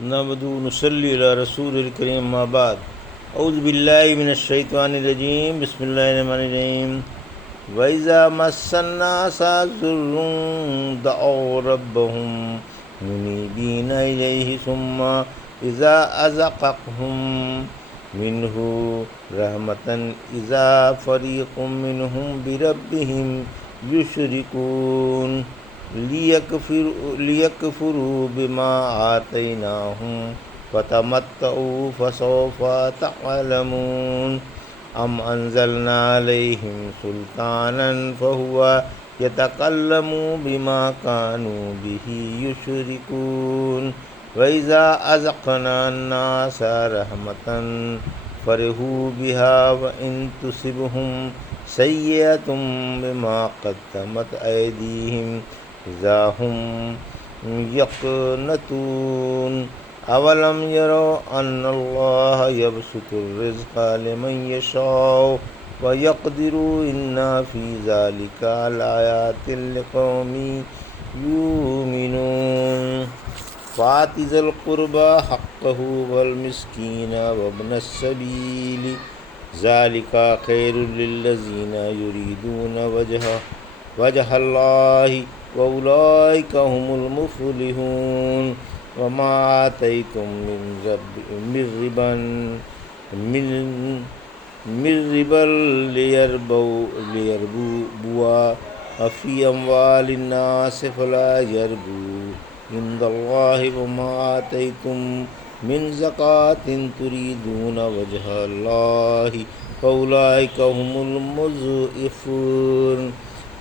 نحمده ونصلي على رسول الكريم ما بعد اعوذ باللہ من الشیطان الرجیم بسم اللہ الرحمن الرحیم وَإِذَا مَسَّ النَّاسَ ضُرٌّ دَعَوْا رَبَّهُم مُنِيبِينَ إِلَيْهِ ثُمَّ إِذَا أَذَقَهُم مِّنْهُ رَحْمَةً إِذَا فَرِيقٌ مِّنْهُم بِرَبِّهِمْ يُشْرِكُونَ لِيَكْفُرُوا بِمَا آتَيْنَاهُمْ فَتَمَتَّعُوا فَسَوْفَ تَعْلَمُونَ أَمْ أَنزَلْنَا عَلَيْهِمْ سُلْطَانًا فَهُوَ يَتَكَلَّمُ بِمَا كَانُوا بِهِ يُشْرِكُونَ وَإِذَا أَذَقْنَا النَّاسَ رَحْمَةً فَرِحُوا بِهَا وَإِن تُصِبْهُمْ سَيِّئَةٌ بِمَا قَدَّمَتْ أَيْدِيهِمْ إِذَا هُمْ يَقْنَطُونَ أَوَلَمْ يَرَوْا أَنَّ اللَّهَ يَبْسُطُ الرِّزْقَ لِمَن يَشَاءُ وَيَقْدِرُ إِنَّ فِي ذَلِكَ لَآيَاتٍ لِقَوْمٍ يُؤْمِنُونَ فَآتِ ذِي الْقُرْبَى حَقَّهُ وَالْمِسْكِينَ وَابْنَ السَّبِيلِ ذَلِكَ خَيْرٌ لِّلَّذِينَ يُرِيدُونَ وَجْهَ اللَّهِ وَأُولَٰئِكَ هُمُ الْمُفْلِحُونَ وَمَا آتَيْتُم مِّن رِّبًا لِّيَرْبُوَ فِي أَمْوَالِ النَّاسِ فَلَا يَرْبُو عِندَ اللَّهِ وَمَا آتَيْتُم مِّن زَكَاةٍ تُرِيدُونَ وَجْهَ اللَّهِ فَأُولَٰئِكَ هُمُ الْمُضْعِفُونَ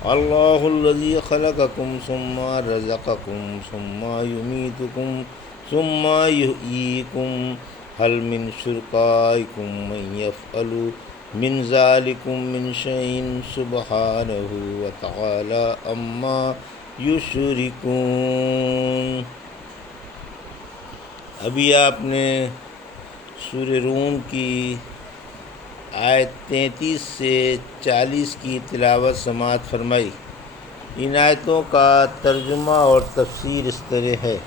اللَّهُ الَّذِي خَلَقَكُمْ ثُمَّ رَزَقَكُمْ ثُمَّ يُمِيتُكُمْ ثُمَّ يُحْيِيكُمْ هَلْ مِن شُرَكَائِكُم مَّن يَفْعَلُ مِن ذَٰلِكُم مِّن شَيْءٍ سُبْحَانَهُ وَتَعَالَىٰ عَمَّا يُشْرِكُونَ۔ ابھی آپ نے سورہ روم کی آیت 33 سے 40 کی تلاوت سماعت فرمائی۔ ان آیتوں کا ترجمہ اور تفسیر اس طرح ہے: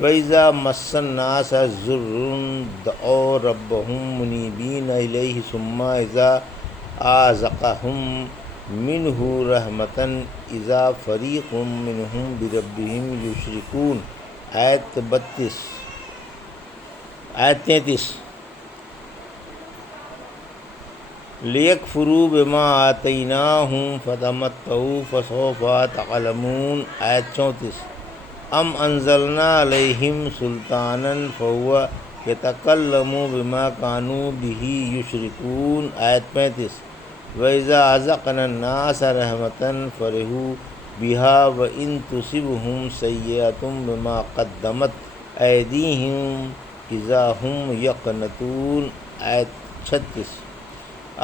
وَإِذَا مَسَّ النَّاسَ ضُرٌّ دَعَوْا رَبَّهُم مُنِيبِينَ إِلَيْهِ ثُمَّ إِذَا أَذَقَهُم مِّنْهُ رَحْمَةً إِذَا فَرِيقٌ مِّنْهُم بِرَبِّهِمْ يُشْرِكُونَ۔ آیت 33 لِيَكْفُرُوا بِمَا آتَيْنَاهُمْ فَتَمَتَّعُوا فَسَوْفَ تَعْلَمُونَ۔ آیت 34 أَمْ أَنزَلْنَا عَلَيْهِمْ سُلْطَانًا فَهُوَ يَتَكَلَّمُ بِمَا كَانُوا بِهِ يُشْرِكُونَ۔ آیت 35 وَإِذَا أَذَقْنَا النَّاسَ رَحْمَةً فَرِحُوا بِهَا وَإِن تُصِبْهُمْ سَيِّئَةٌ بِمَا قَدَّمَتْ أَيْدِيهِمْ إِذَا هُمْ يَقْنَطُونَ۔ آیت 36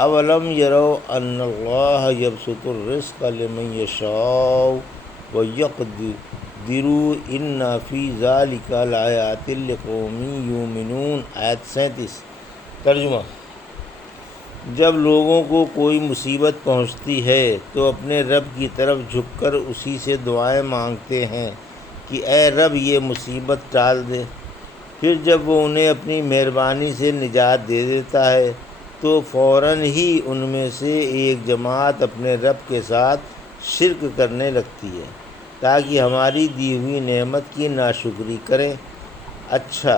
أَوَلَمْ يَرَوْا أَنَّ اللَّهَ يَبْسُطُ الرِّزْقَ لِمَن يَشَاءُ وَيَقْدِرُ إِنَّ فِي ذَلِكَ لَآيَاتٍ لِقَوْمٍ يُؤْمِنُونَ۔ آیت 37 ترجمہ: جب لوگوں کو کوئی مصیبت پہنچتی ہے تو اپنے رب کی طرف جھک کر اسی سے دعائیں مانگتے ہیں کہ اے رب یہ مصیبت ٹال دے۔ پھر جب وہ انہیں اپنی مہربانی سے نجات دے دیتا ہے تو فوراً ہی ان میں سے ایک جماعت اپنے رب کے ساتھ شرک کرنے لگتی ہے تاکہ ہماری دی ہوئی نعمت کی ناشکری کریں۔ اچھا،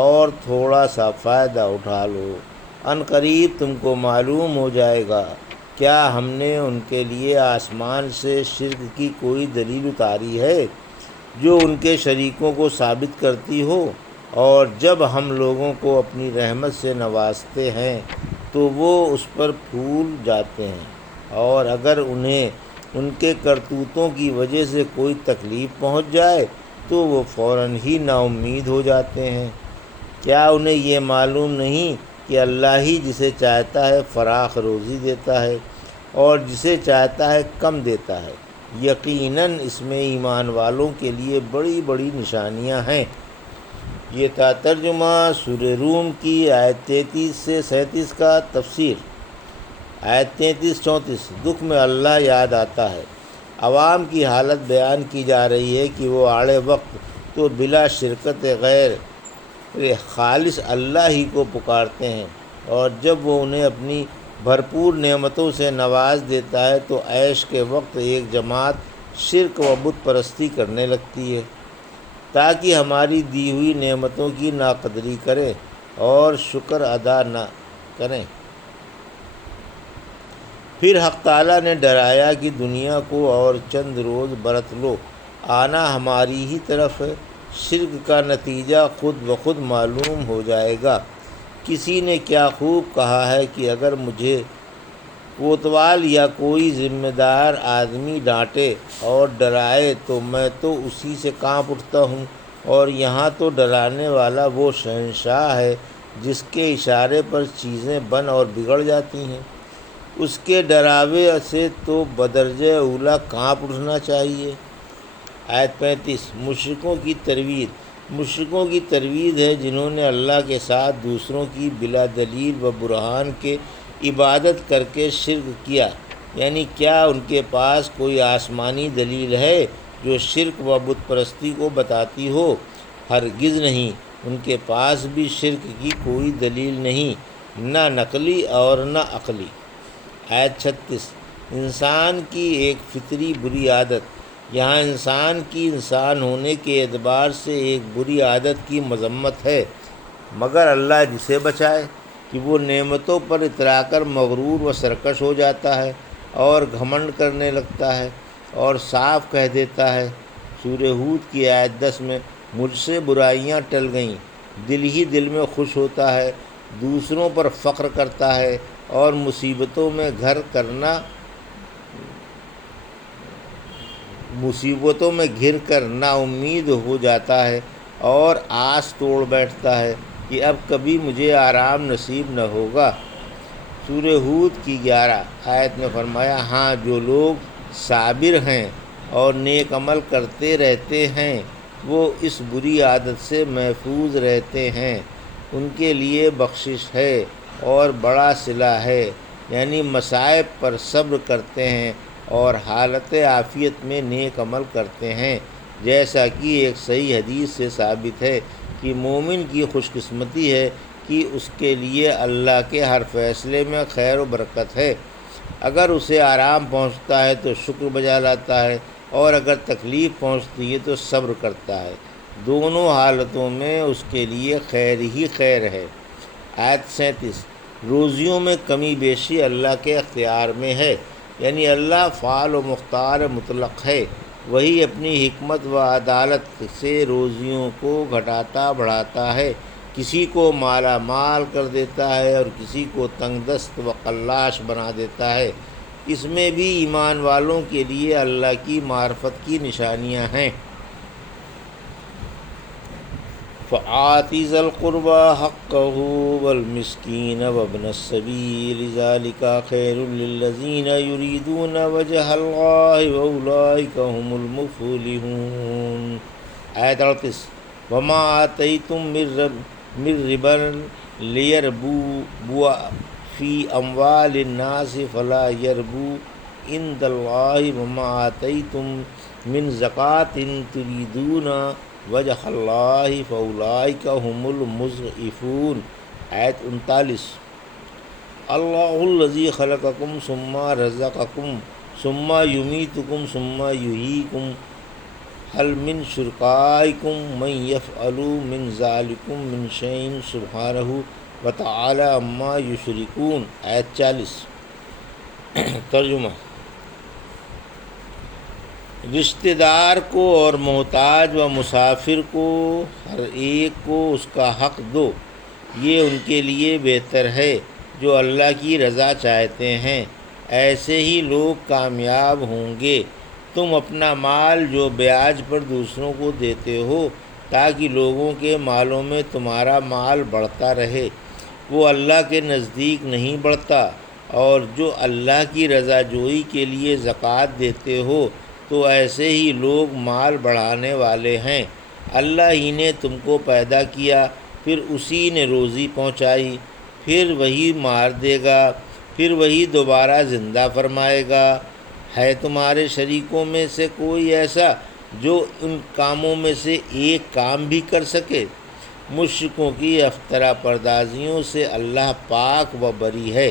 اور تھوڑا سا فائدہ اٹھا لو، ان قریب تم کو معلوم ہو جائے گا کیا ہم نے ان کے لیے آسمان سے شرک کی کوئی دلیل اتاری ہے جو ان کے شریکوں کو ثابت کرتی ہو؟ اور جب ہم لوگوں کو اپنی رحمت سے نوازتے ہیں تو وہ اس پر پھول جاتے ہیں، اور اگر انہیں ان کے کرتوتوں کی وجہ سے کوئی تکلیف پہنچ جائے تو وہ فوراً ہی نا امید ہو جاتے ہیں۔ کیا انہیں یہ معلوم نہیں کہ اللہ ہی جسے چاہتا ہے فراخ روزی دیتا ہے اور جسے چاہتا ہے کم دیتا ہے؟ یقیناً اس میں ایمان والوں کے لیے بڑی بڑی نشانیاں ہیں۔ یہ تھا ترجمہ سورہ روم کی آیت 33 سے 37 کا تفسیر۔ آیت 33-34 دکھ میں اللہ یاد آتا ہے۔ عوام کی حالت بیان کی جا رہی ہے کہ وہ آڑے وقت تو بلا شرکت غیر خالص اللہ ہی کو پکارتے ہیں، اور جب وہ انہیں اپنی بھرپور نعمتوں سے نواز دیتا ہے تو عیش کے وقت ایک جماعت شرک و بت پرستی کرنے لگتی ہے تاکہ ہماری دی ہوئی نعمتوں کی ناقدری کریں اور شکر ادا نہ کریں۔ پھر حق تعالیٰ نے ڈرایا کہ دنیا کو اور چند روز برت لو، آنا ہماری ہی طرف ہے، شرک کا نتیجہ خود بخود معلوم ہو جائے گا۔ کسی نے کیا خوب کہا ہے کہ اگر مجھے کوتوال یا کوئی ذمہ دار آدمی ڈانٹے اور ڈرائے تو میں تو اسی سے کانپ اٹھتا ہوں، اور یہاں تو ڈرانے والا وہ شہنشاہ ہے جس کے اشارے پر چیزیں بن اور بگڑ جاتی ہیں، اس کے ڈراوے سے تو بدرجہ اولیٰ کانپ اٹھنا چاہیے۔ آیت 35 مشرکوں کی ترویج ہے جنہوں نے اللہ کے ساتھ دوسروں کی بلا دلیل و برہان کے عبادت کر کے شرک کیا، یعنی کیا ان کے پاس کوئی آسمانی دلیل ہے جو شرک و بت پرستی کو بتاتی ہو؟ ہرگز نہیں، ان کے پاس بھی شرک کی کوئی دلیل نہیں، نہ نقلی اور نہ عقلی۔ آیت 36 انسان کی ایک فطری بری عادت، یہاں انسان کی انسان ہونے کے اعتبار سے ایک بری عادت کی مذمت ہے، مگر اللہ جسے بچائے کہ وہ نعمتوں پر اترا کر مغرور و سرکش ہو جاتا ہے اور گھمنڈ کرنے لگتا ہے اور صاف کہہ دیتا ہے۔ سورہ ہود کی آیت 10 میں مجھ سے برائیاں ٹل گئیں، دل ہی دل میں خوش ہوتا ہے، دوسروں پر فخر کرتا ہے اور مصیبتوں میں گھر کر نا امید ہو جاتا ہے اور آس توڑ بیٹھتا ہے کہ اب کبھی مجھے آرام نصیب نہ ہوگا۔ سورہ ہود کی 11 آیت میں فرمایا، ہاں جو لوگ صابر ہیں اور نیک عمل کرتے رہتے ہیں وہ اس بری عادت سے محفوظ رہتے ہیں، ان کے لیے بخشش ہے اور بڑا صلہ ہے، یعنی مصائب پر صبر کرتے ہیں اور حالت عافیت میں نیک عمل کرتے ہیں، جیسا کہ ایک صحیح حدیث سے ثابت ہے کہ مومن کی خوش قسمتی ہے کہ اس کے لیے اللہ کے ہر فیصلے میں خیر و برکت ہے، اگر اسے آرام پہنچتا ہے تو شکر بجا لاتا ہے اور اگر تکلیف پہنچتی ہے تو صبر کرتا ہے، دونوں حالتوں میں اس کے لیے خیر ہی خیر ہے۔ آیت 37 روزیوں میں کمی بیشی اللہ کے اختیار میں ہے، یعنی اللہ فعال و مختار مطلق ہے، وہی اپنی حکمت و عدالت سے روزیوں کو گھٹاتا بڑھاتا ہے، کسی کو مالا مال کر دیتا ہے اور کسی کو تنگ دست و قلاش بنا دیتا ہے۔ اس میں بھی ایمان والوں کے لیے اللہ کی معرفت کی نشانیاں ہیں۔ فَآتِ ذَا الْقُرْبَى حَقَّهُ وَالْمِسْكِينَ وَابْنَ السَّبِيلِ ذَلِكَ خَيْرٌ لِّلَّذِينَ يُرِيدُونَ وَجْهَ اللَّهِ وَأُولَٰئِكَ هُمُ الْمُفْلِحُونَ۔ آیت 38 وَمَا آتَيْتُم مِّن رِّبًا لِّيَرْبُوَ فِي أَمْوَالِ النَّاسِ فَلَا يَرْبُو عِندَ اللَّهِ وَمَا آتَيْتُم مِّن زَكَاةٍ تُرِيدُونَ وجہ اللہ فَأُولَٰئِكَ هُمُ الْمُضْعِفُونَ۔ آیت 39 اللہ الذی خلقکم ثم رزقکم ثم یمیتکم ثم یحییکم هل من شرکائکم من یفعل من ذلکم من شیء سبحانہ وتعالی عما یشرکون۔ آیت 40 ترجمہ رشتہ دار کو اور محتاج و مسافر کو ہر ایک کو اس کا حق دو، یہ ان کے لیے بہتر ہے جو اللہ کی رضا چاہتے ہیں، ایسے ہی لوگ کامیاب ہوں گے۔ تم اپنا مال جو بیاج پر دوسروں کو دیتے ہو تاکہ لوگوں کے مالوں میں تمہارا مال بڑھتا رہے، وہ اللہ کے نزدیک نہیں بڑھتا، اور جو اللہ کی رضا جوئی کے لیے زکوٰۃ دیتے ہو تو ایسے ہی لوگ مال بڑھانے والے ہیں۔ اللہ ہی نے تم کو پیدا کیا، پھر اسی نے روزی پہنچائی، پھر وہی مار دے گا، پھر وہی دوبارہ زندہ فرمائے گا۔ ہے تمہارے شریکوں میں سے کوئی ایسا جو ان کاموں میں سے ایک کام بھی کر سکے؟ مشرکوں کی افطرا پردازیوں سے اللہ پاک و بری ہے۔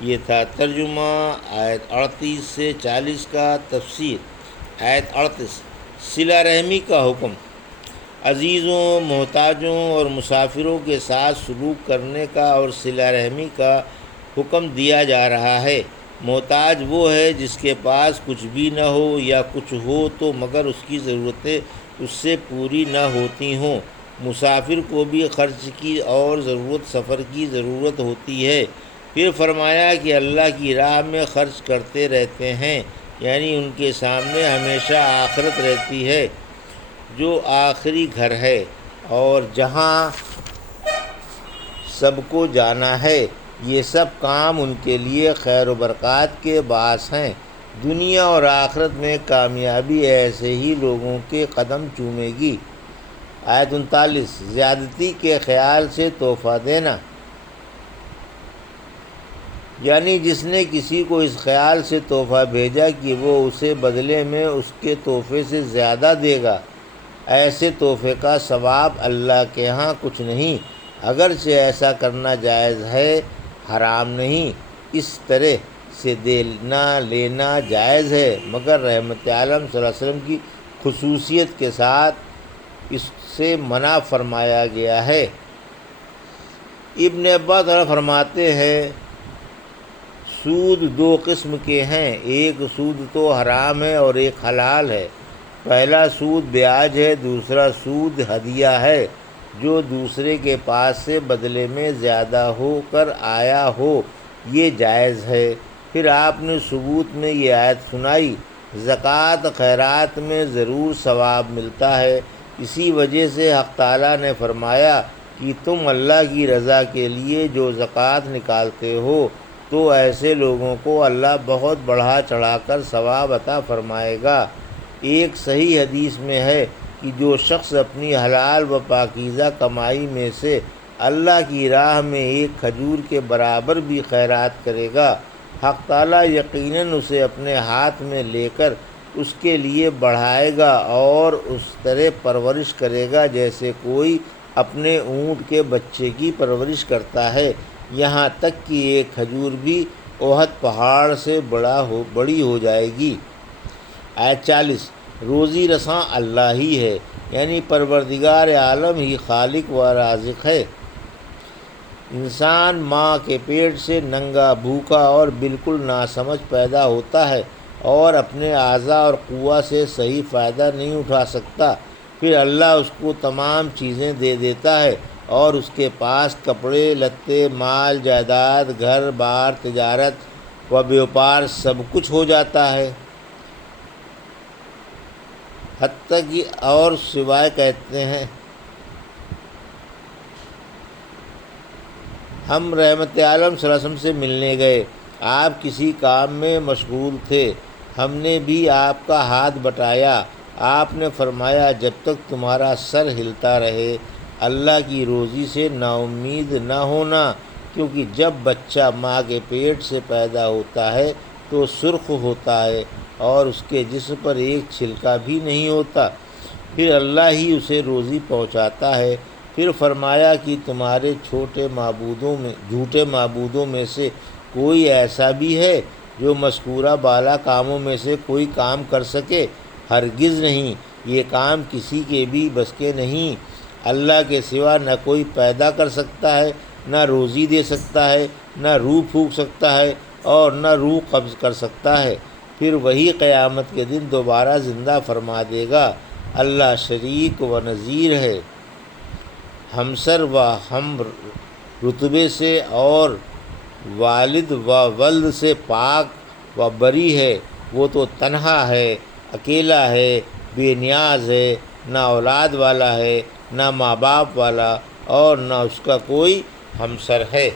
یہ تھا ترجمہ آیت 38 سے 40 کا۔ تفسیر آیت 38۔ صلہ رحمی کا حکم۔ عزیزوں، محتاجوں اور مسافروں کے ساتھ سلوک کرنے کا اور صلہ رحمی کا حکم دیا جا رہا ہے۔ محتاج وہ ہے جس کے پاس کچھ بھی نہ ہو یا کچھ ہو تو مگر اس کی ضرورتیں اس سے پوری نہ ہوتی ہوں۔ مسافر کو بھی خرچ کی اور سفر کی ضرورت ہوتی ہے۔ پھر فرمایا کہ اللہ کی راہ میں خرچ کرتے رہتے ہیں، یعنی ان کے سامنے ہمیشہ آخرت رہتی ہے جو آخری گھر ہے اور جہاں سب کو جانا ہے۔ یہ سب کام ان کے لیے خیر و برکات کے باعث ہیں۔ دنیا اور آخرت میں کامیابی ایسے ہی لوگوں کے قدم چومے گی۔ آیت 39۔ زیادتی کے خیال سے تحفہ دینا، یعنی جس نے کسی کو اس خیال سے تحفہ بھیجا کہ وہ اسے بدلے میں اس کے تحفے سے زیادہ دے گا، ایسے تحفے کا ثواب اللہ کے ہاں کچھ نہیں، اگرچہ ایسا کرنا جائز ہے، حرام نہیں۔ اس طرح سے دینا لینا جائز ہے، مگر رحمت عالم صلی اللہ علیہ وسلم کی خصوصیت کے ساتھ اس سے منع فرمایا گیا ہے۔ ابن عباس فرماتے ہیں سود دو قسم کے ہیں، ایک سود تو حرام ہے اور ایک حلال ہے۔ پہلا سود بیاج ہے، دوسرا سود ہدیہ ہے، جو دوسرے کے پاس سے بدلے میں زیادہ ہو کر آیا ہو، یہ جائز ہے۔ پھر آپ نے ثبوت میں یہ آیت سنائی، زکوٰۃ خیرات میں ضرور ثواب ملتا ہے، اسی وجہ سے حق تعالیٰ نے فرمایا کہ تم اللہ کی رضا کے لیے جو زکوٰۃ نکالتے ہو تو ایسے لوگوں کو اللہ بہت بڑھا چڑھا کر ثواب عطا فرمائے گا۔ ایک صحیح حدیث میں ہے کہ جو شخص اپنی حلال و پاکیزہ کمائی میں سے اللہ کی راہ میں ایک کھجور کے برابر بھی خیرات کرے گا، حق تعالیٰ یقیناً اسے اپنے ہاتھ میں لے کر اس کے لیے بڑھائے گا اور اس طرح پرورش کرے گا جیسے کوئی اپنے اونٹ کے بچے کی پرورش کرتا ہے، یہاں تک کہ ایک کھجور بھی احد پہاڑ سے بڑی ہو جائے گی۔ آیت 40۔ روزی رساں اللہ ہی ہے، یعنی پروردگار عالم ہی خالق و رازق ہے۔ انسان ماں کے پیٹ سے ننگا، بھوکا اور بالکل ناسمجھ پیدا ہوتا ہے اور اپنے اعضاء اور قوت سے صحیح فائدہ نہیں اٹھا سکتا، پھر اللہ اس کو تمام چیزیں دے دیتا ہے اور اس کے پاس کپڑے لتے، مال جائیداد، گھر بار، تجارت و بیوپار سب کچھ ہو جاتا ہے، حتیٰ کہ اور سوائے کہتے ہیں ہم رحمت عالم صلی اللہ علیہ وسلم سے ملنے گئے، آپ کسی کام میں مشغول تھے، ہم نے بھی آپ کا ہاتھ بٹایا، آپ نے فرمایا جب تک تمہارا سر ہلتا رہے اللہ کی روزی سے نا امید نہ ہونا، کیونکہ جب بچہ ماں کے پیٹ سے پیدا ہوتا ہے تو سرخ ہوتا ہے اور اس کے جسم پر ایک چھلکا بھی نہیں ہوتا، پھر اللہ ہی اسے روزی پہنچاتا ہے۔ پھر فرمایا کہ تمہارے جھوٹے معبودوں میں سے کوئی ایسا بھی ہے جو مذکورہ بالا کاموں میں سے کوئی کام کر سکے؟ ہرگز نہیں، یہ کام کسی کے بھی بس کے نہیں، اللہ کے سوا نہ کوئی پیدا کر سکتا ہے، نہ روزی دے سکتا ہے، نہ روح پھونک سکتا ہے اور نہ روح قبض کر سکتا ہے، پھر وہی قیامت کے دن دوبارہ زندہ فرما دے گا۔ اللہ شریک و نظیر ہے، ہمسر و ہم رتبے سے اور والد و ولد سے پاک و بری ہے، وہ تو تنہا ہے، اکیلا ہے، بے نیاز ہے، نہ اولاد والا ہے، نہ ماں باپ والا اور نہ اس کا کوئی ہمسر ہے۔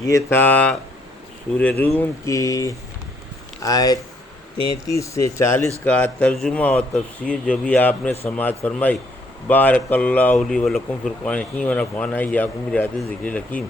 یہ تھا سورہ روم کی آیت 33 سے 40 کا ترجمہ اور تفسیر جو بھی آپ نے سماعت فرمائی۔ بارک اللہ لی و لکم فی القرآن الحکیم و نفعنی وایاکم بآیات الذکر الحکیم۔